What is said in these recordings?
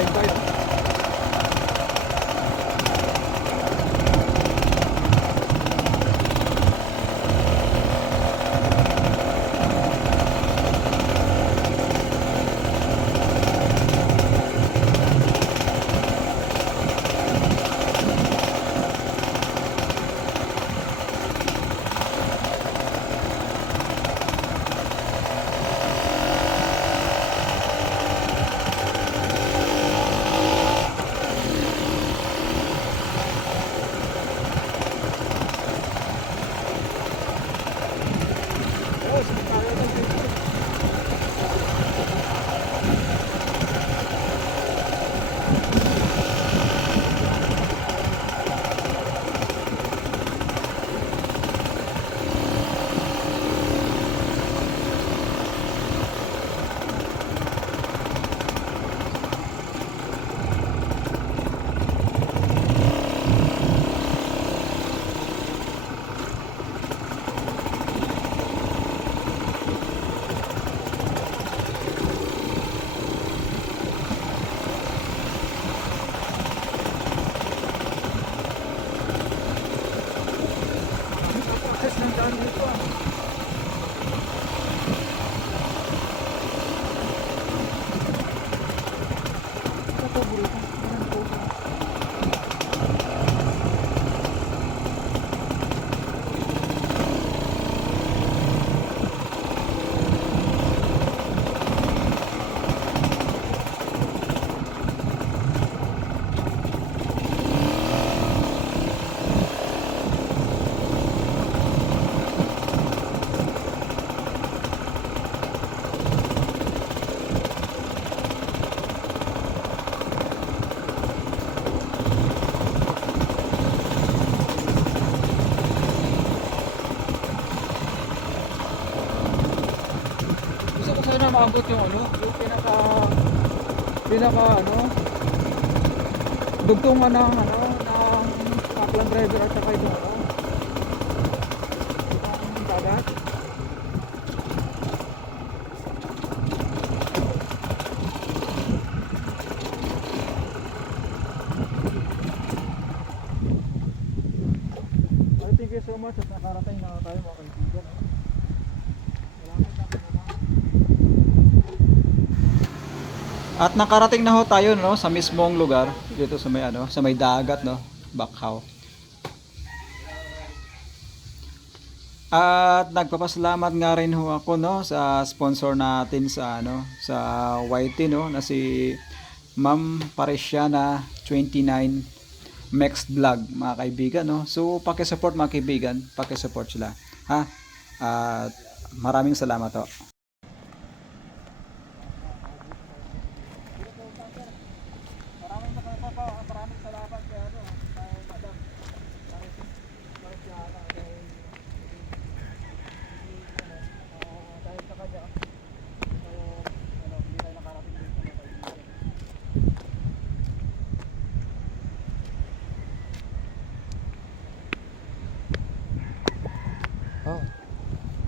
Taytay. Gusto ko sana maabot yung ano, yung pinaka ano, dugtungan ng ano, ng Aklan River at saka yung ano, ang dagat. Thank you so much at nakarating na tayo mga kaibigan. At nakarating na ho tayo no sa mismong lugar dito sa may ano, sa may dagat no, Bakhaw. At nagpapasalamat nga rin ho ako no sa sponsor natin sa ano, sa YT no, na si Ma'am Paresiana 29 Next Vlog mga kaibigan no. So paki-support mga kaibigan, paki-support sila ha. At maraming salamat ho. Maraming salamat kay ano, kay Madam Paresiana dahil sa kanya ano, hindi tayo nakarating dito mga kaibigan. Oh.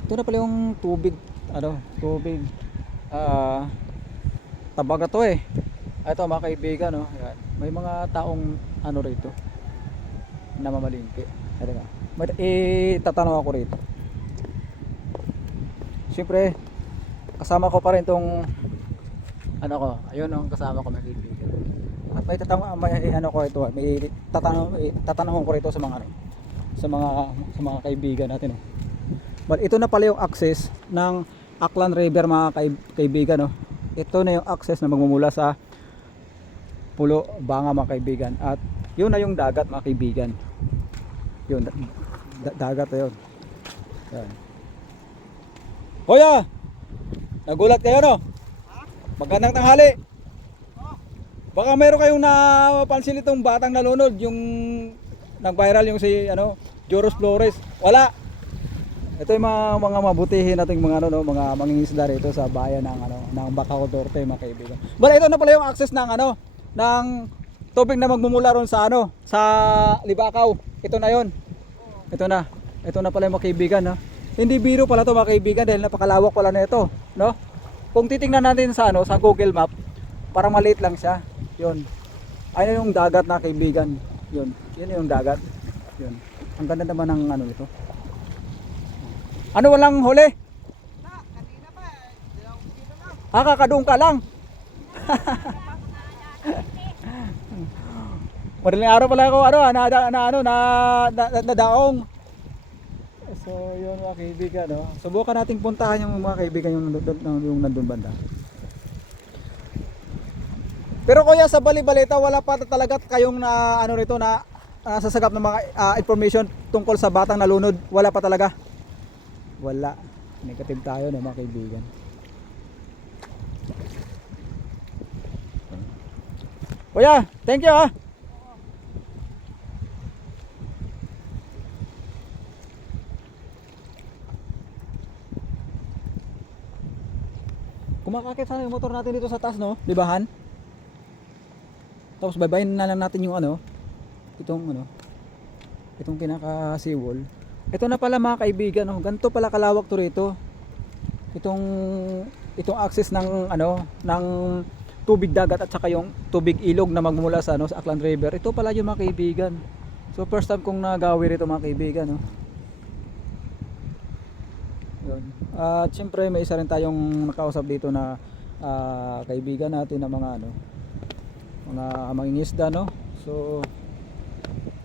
Ito na pala yung tubig, ano, tubig Tabaga to eh. Ito mga kaibigan, no? Ayan. May mga taong ano rito namamalingki. Ito nga. Tatanong ako rito. Siyempre, kasama ko pa rin tong ano ko. Ayun, no? Kasama ko mga kaibigan. At may ano ko ito, may tatanong ko rito sa mga ano, sa mga kaibigan natin, no? But ito na pala yung access ng Aklan River mga kaibigan, no? Ito na yung access na magmumula sa Pulo Banga mga kaibigan. At yun na yung dagat mga kaibigan. Yun, dagat na yun. Yan. Kuya! Nagulat kayo no? Magandang tanghali. Baka meron kayong napansin itong batang nalunod, yung nag-viral yung si ano, Joros Flores. Wala. Ito yung mga mabutihin nating mga ano no, mga mangingisda rito sa bayan ng ano, ng Bakhaw Norte mga kaibigan. Bale ito na pala yung access ng ano, ng tubig na magmumula ron sa ano, sa Libakaw. Ito na 'yon. Ito na. Ito na pala yung mga kaibigan, no. Hindi biro pala 'to mga kaibigan dahil napakalawak pala nito, no? Kung titingnan natin sa ano, sa Google Map, parang maliit lang siya. Yun. Ayun yung dagat na kaibigan. Yun. Yun yung dagat. Yun. Ang ganda naman ng ano nito. Ano walang huli? Kanina pa, dalawang kilo lang. Kakadung ka lang. Madaling araw pala ako na daong. So yun mga kaibigan, no. Subukan nating puntahan yung mga kaibigan yung nandun banda. Pero kuya sa Balibalita wala pa talaga kayong na ano rito na sasagap ng mga information tungkol sa batang nalunod. Wala pa talaga. Wala. Negative tayo no mga kaibigan. Kuya, thank you ha. Kumakakit sana yung motor natin dito sa taas, no? Di ba, Han? Tapos baybayin na lang natin yung itong pinaka seawall. Ito na pala mga kaibigan, no? Ganito pala kalawak to rito. Itong access ng ng tubig dagat at saka yung tubig ilog na magmumula sa sa Aklan River. Ito pala yung mga kaibigan. So first time kong nagawi rito mga kaibigan, no? Yun. At syempre may isa rin tayong nakausap dito na kaibigan natin na mga mga mangingisda, no. So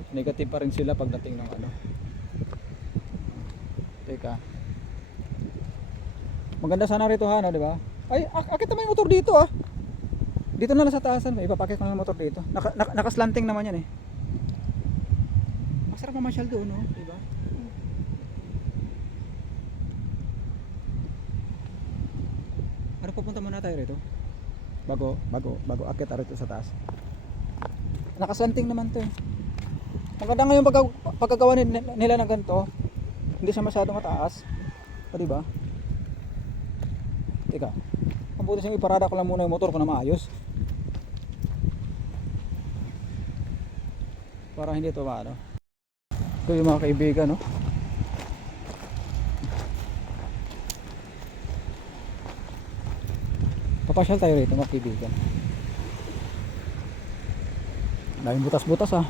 negative pa rin sila pagdating ng Teka. Maganda sana rito ha, no, di ba? Ay, akit naman yung motor dito ah. Dito na lang sa taasan, ipapakit ko na yung motor dito. Nakaslanting naman yan eh. Masarap mamasyal doon, no, di ba? Ano pupunta muna tayo rito? Bago akit rito sa taas. Nakaslanting naman 'to eh. Maganda nga yung pagkagawa nila ng ganito. Hindi siya masyadong mataas. O di ba? Teka. Mabuti siyang iparada ko lang muna yung motor ko na maayos. Para hindi ito Ito yung mga kaibigan, no? Papasyal tayo rito mga kaibigan. Daming butas-butas ah.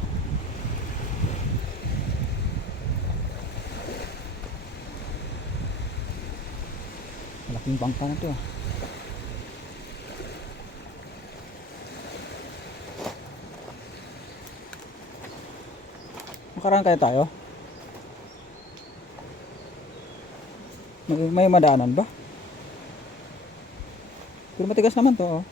Malaking bangka na to ah. Makaraan kaya tayo? May madaanan ba? Pero matigas naman to oh.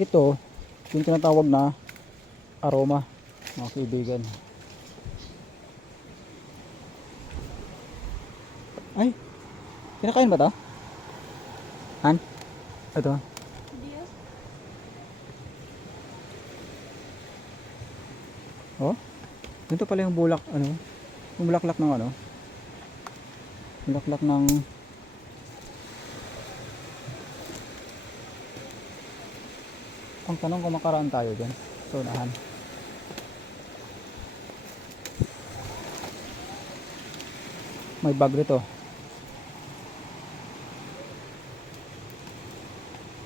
Ito yung tinatawag na aroma mga kaibigan. Ay, kinakain ba to? Han? Ito. Oh, dito pala yung bulak, yung bulaklak ng bulaklak ng ang tanong kung makaraan tayo dyan. So, unahan. May bag rito.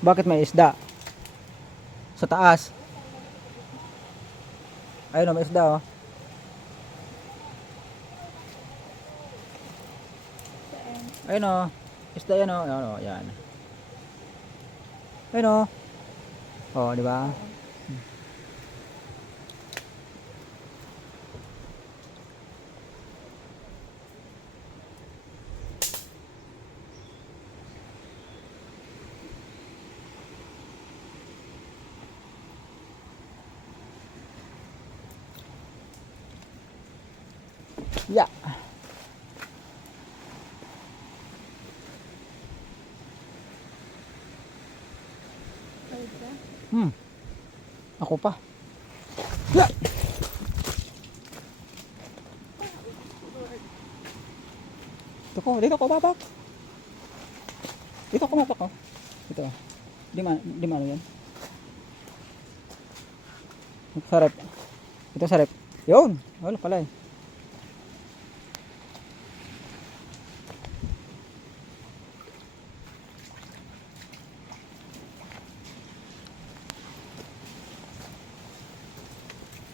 Bakit may isda? Sa taas. Ayun may isda oh. Ayun oh. Isda yan oh. Ayun oh, yan. Ayun oh. Oh, di ba? Yeah. Ako pa. Yeah. Dito ko babak. Dito ko babak oh. Ito. Di man yan. Sa rep. Ito sa rep. Yun. Wala pala eh.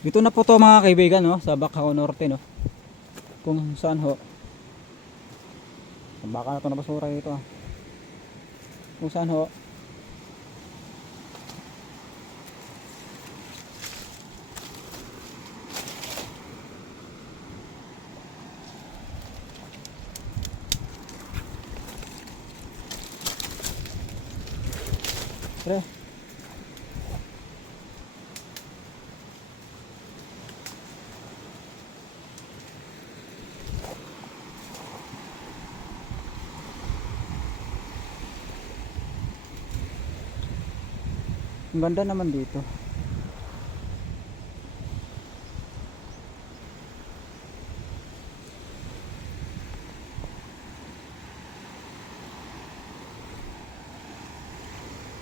Dito na po to mga kaibigan, no, sa Bacaw Norte, no. Kung saan ho. Baka na to na basura dito. Kung saan ho. Pre. Ang ganda naman dito.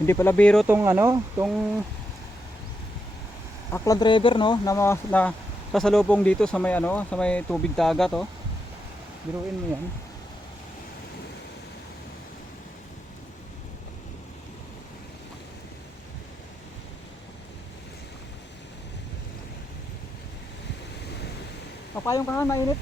Hindi pala biro tong ano, tong Aklan River, no, na kasalubong dito sa may ano, sa may tubig dagat, oh. Biruin mo 'yan. Papayong ka, mainit.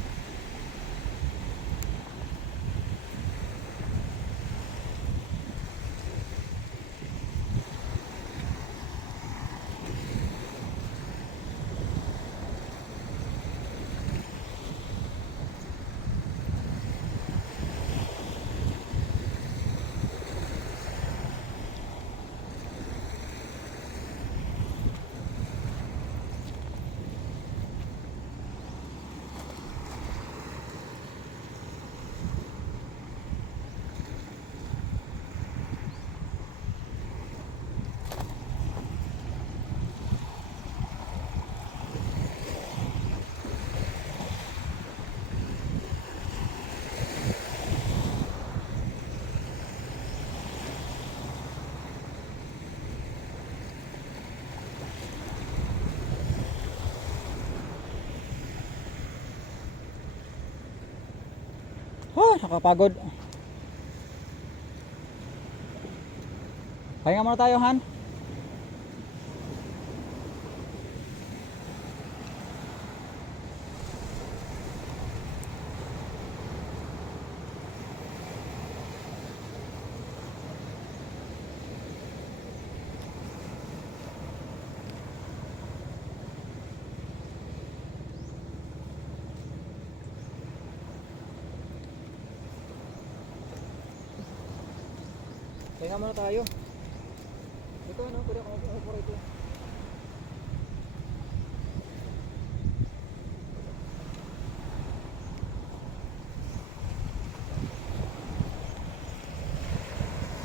Oh, nakapagod. Pahinga muna tayo, Han. Pahinga muna tayo. Ito ano, pwede ako upo rito.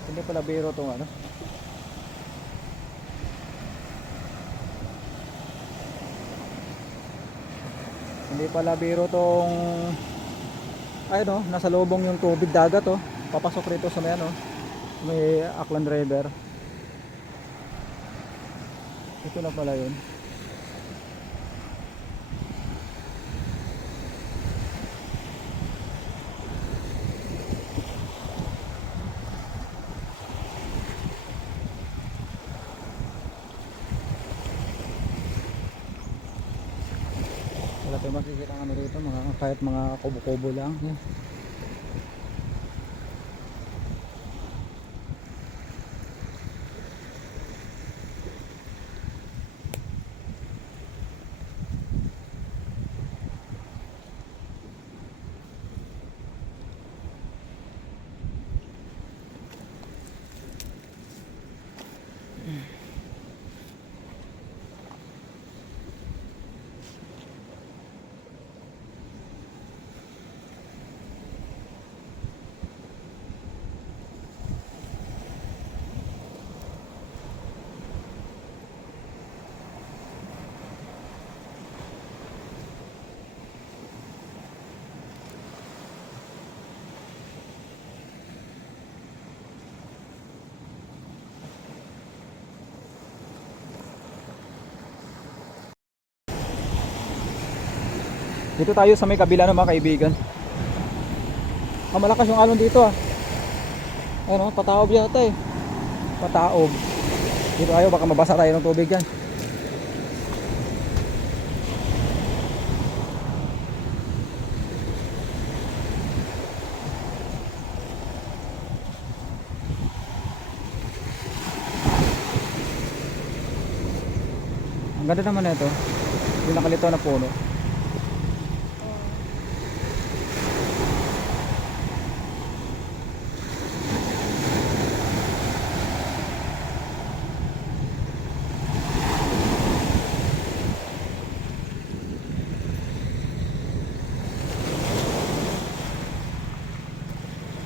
Hindi pala biro tong ano. Hindi pala biro tong ay no, nasa lubong yung tubig dagat, oh. Papasok rito sa may ano, may Aklan River. Ito na pala yun. Wala tayong makikita ng ano rito, kahit mga kubo-kubo lang. Yan. Dito tayo sa may kabila ng mga kaibigan. Malakas yung alon dito ah. Ano, pataob yata eh. Pataob. Dito tayo, baka mabasa tayo ng tubig yan. Ang ganda naman nito. Yung nakalito na puno.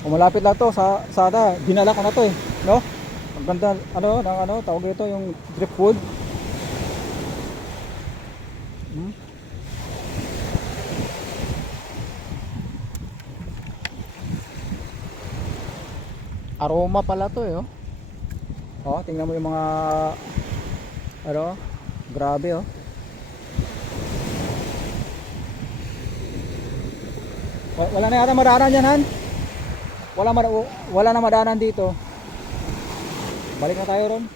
Malapit lang to sa sana dinala ko na to eh, no? Ang ganda ano ng ano tawag ito yung driftwood. Aroma pala to eh, oh. Oh, tingnan mo yung mga ano, grabe oh. Wala na yata maraanan yan, Han. Wala na madaanan dito. Balik na tayo ron.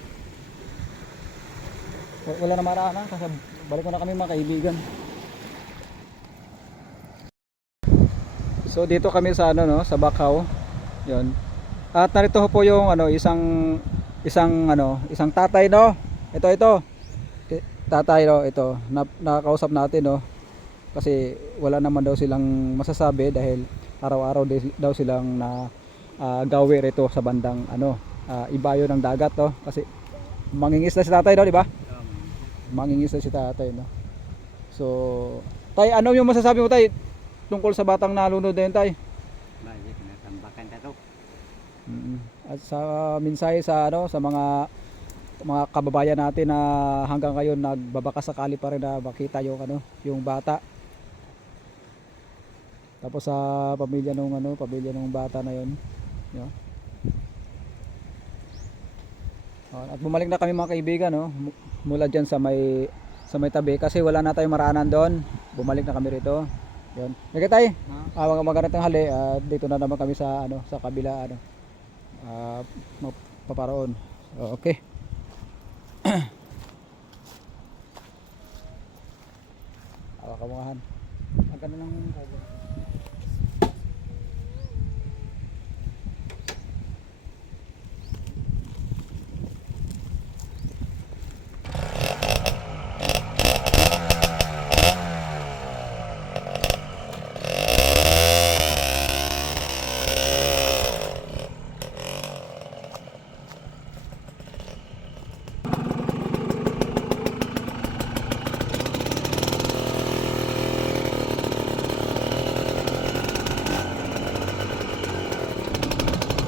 Wala na maraanan kasi balik na kami mga kaibigan. So dito kami sa ano no, sa Bakaw. 'Yon. At narito po yung ano, isang tatay no. Ito. Tatay no, ito. Nakakausap natin no. Kasi wala naman daw silang masasabi dahil araw-araw daw silang na gawi rito sa bandang ano, ibayo ng dagat to kasi mangingisda si tatay daw, di ba? Mangingisda si tatay no. So, tay, ano yung masasabi mo tay tungkol sa batang nalunod na yun tay? Bakit natambakan ka to? At sa mensahe sa ano sa mga kababayan natin na hanggang ngayon nagbabaka sakali pa rin na makita yung ano, yung bata. Tapos sa pamilya ng bata na 'yon, no? At bumalik na kami mga kaibigan no, mula diyan sa may tabi kasi wala na tayong maraanan doon. Bumalik na kami rito. 'Yon. Sige tay. Magandang tanghali at dito na naman kami sa ano, sa kabila ano. Paparoon. Okay. Kamukahan. Ang ganda ng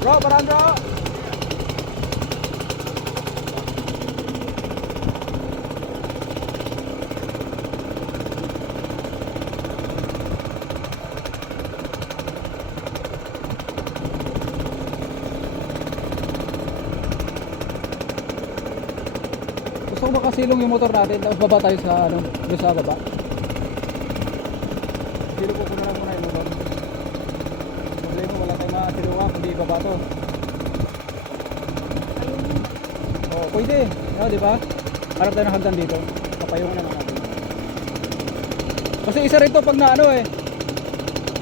Bro, parang bro. Gusto ko makasilong yung motor natin tapos baba tayo sa ano, doon sa baba. Silong ko na lang muna yung motor. Problema wala tayong masilungan kundi baba to. Oh, pwede. No, di ba? Harap tayo ng hagdan dito. Papayungan na lang natin. Kasi isa rito pag na ano eh.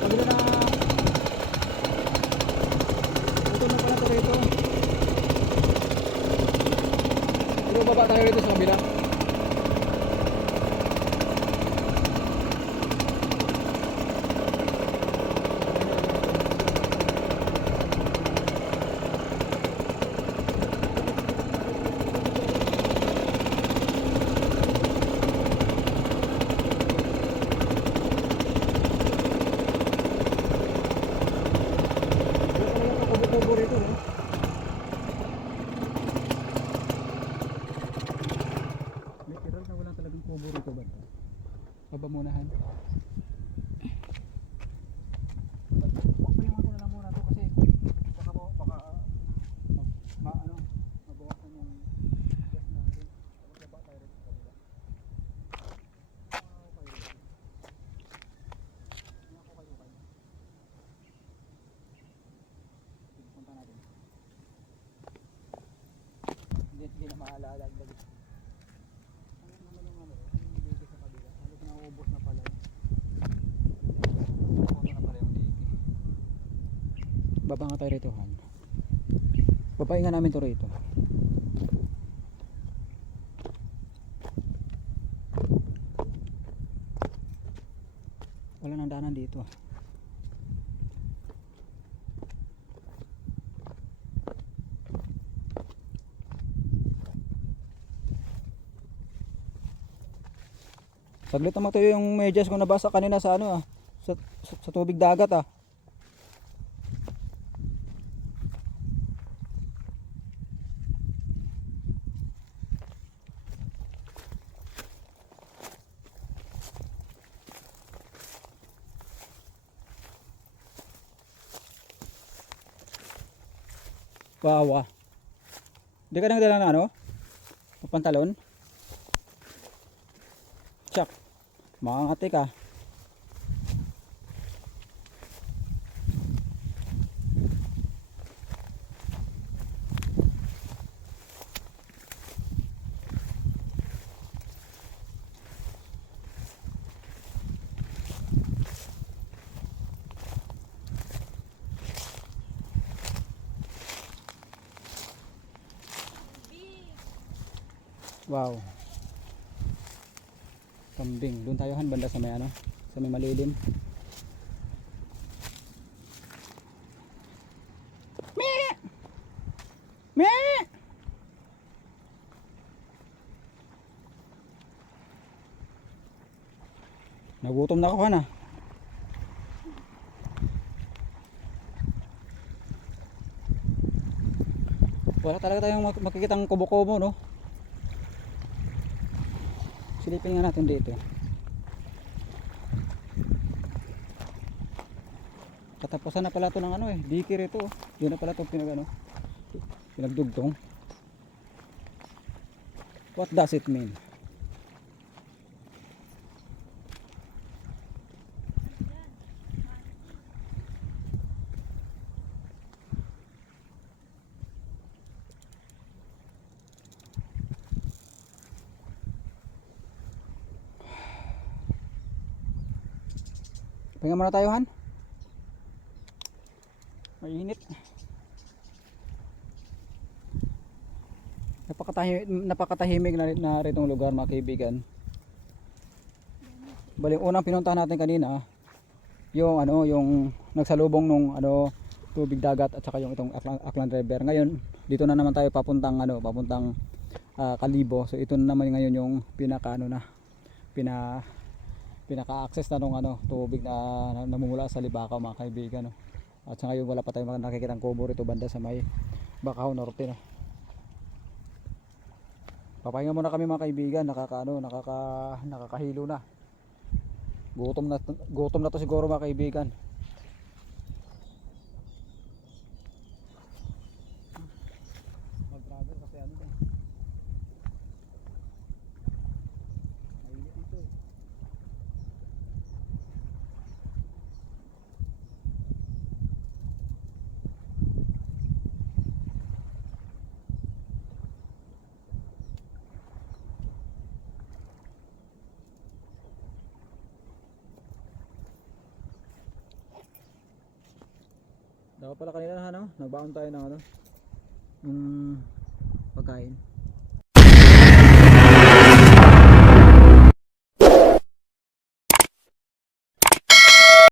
Pag na ito na pala to rito. Pero baba tayo rito sa kabila. Kubo rito, no? May kiral na wala talagang kubo rito ba? Baba muna Han. Huwag pa yung na lang muna to kasi baka mabawasan yung gas natin. Tapos baba tayo rito sa kabila. Okay. lalagdag. Ano naman yung ano, yung digi sa kabila. Halos nauubos na pala. Nauubos na pala yung digi. Baba nga tayo rito, Han. Babae nga namin to rito. Wala nang daanan dito. Saglit naman to yung medyas ko nabasa kanina sa ano sa tubig dagat ah. Wawa. Hindi ka nang dala ng ano? Pantalon? Tsak. Makangati ka. Wow. Kambing. Doon tayo Han banda sa may ano, sa may malilim. Me! Me! Nagutom na ako Han ah. Wala talaga tayong makikitang kubo-kubo no. Silipin nga natin dito. Katapusan na pala ito ng ano eh, diki rito. Yun na pala ito pinagdugtong. What does it mean? Pahinga muna tayo Han. Mainit. Napakatahimik na ritong lugar mga kaibigan. Bali unang pinuntahan natin kanina yung ano, yung nagsalubong nung ano, tubig dagat at saka yung itong Aklan River. Ngayon dito na naman tayo papuntang Kalibo. So ito na naman ngayon yung pinaka-access na nung ano, tubig na namumula sa Libakaw mga kaibigan no. At sa ngayon wala pa tayong nakikitang kubo rito banda sa may Bakaw Norte no. Papahinga muna kami mga kaibigan, nakakahilo na. Gutom na to siguro mga kaibigan. Mag-travel kasi ano din. Mainit ito eh. Dapat pala kanina ano, nagbaon tayo ng ano, pagkain.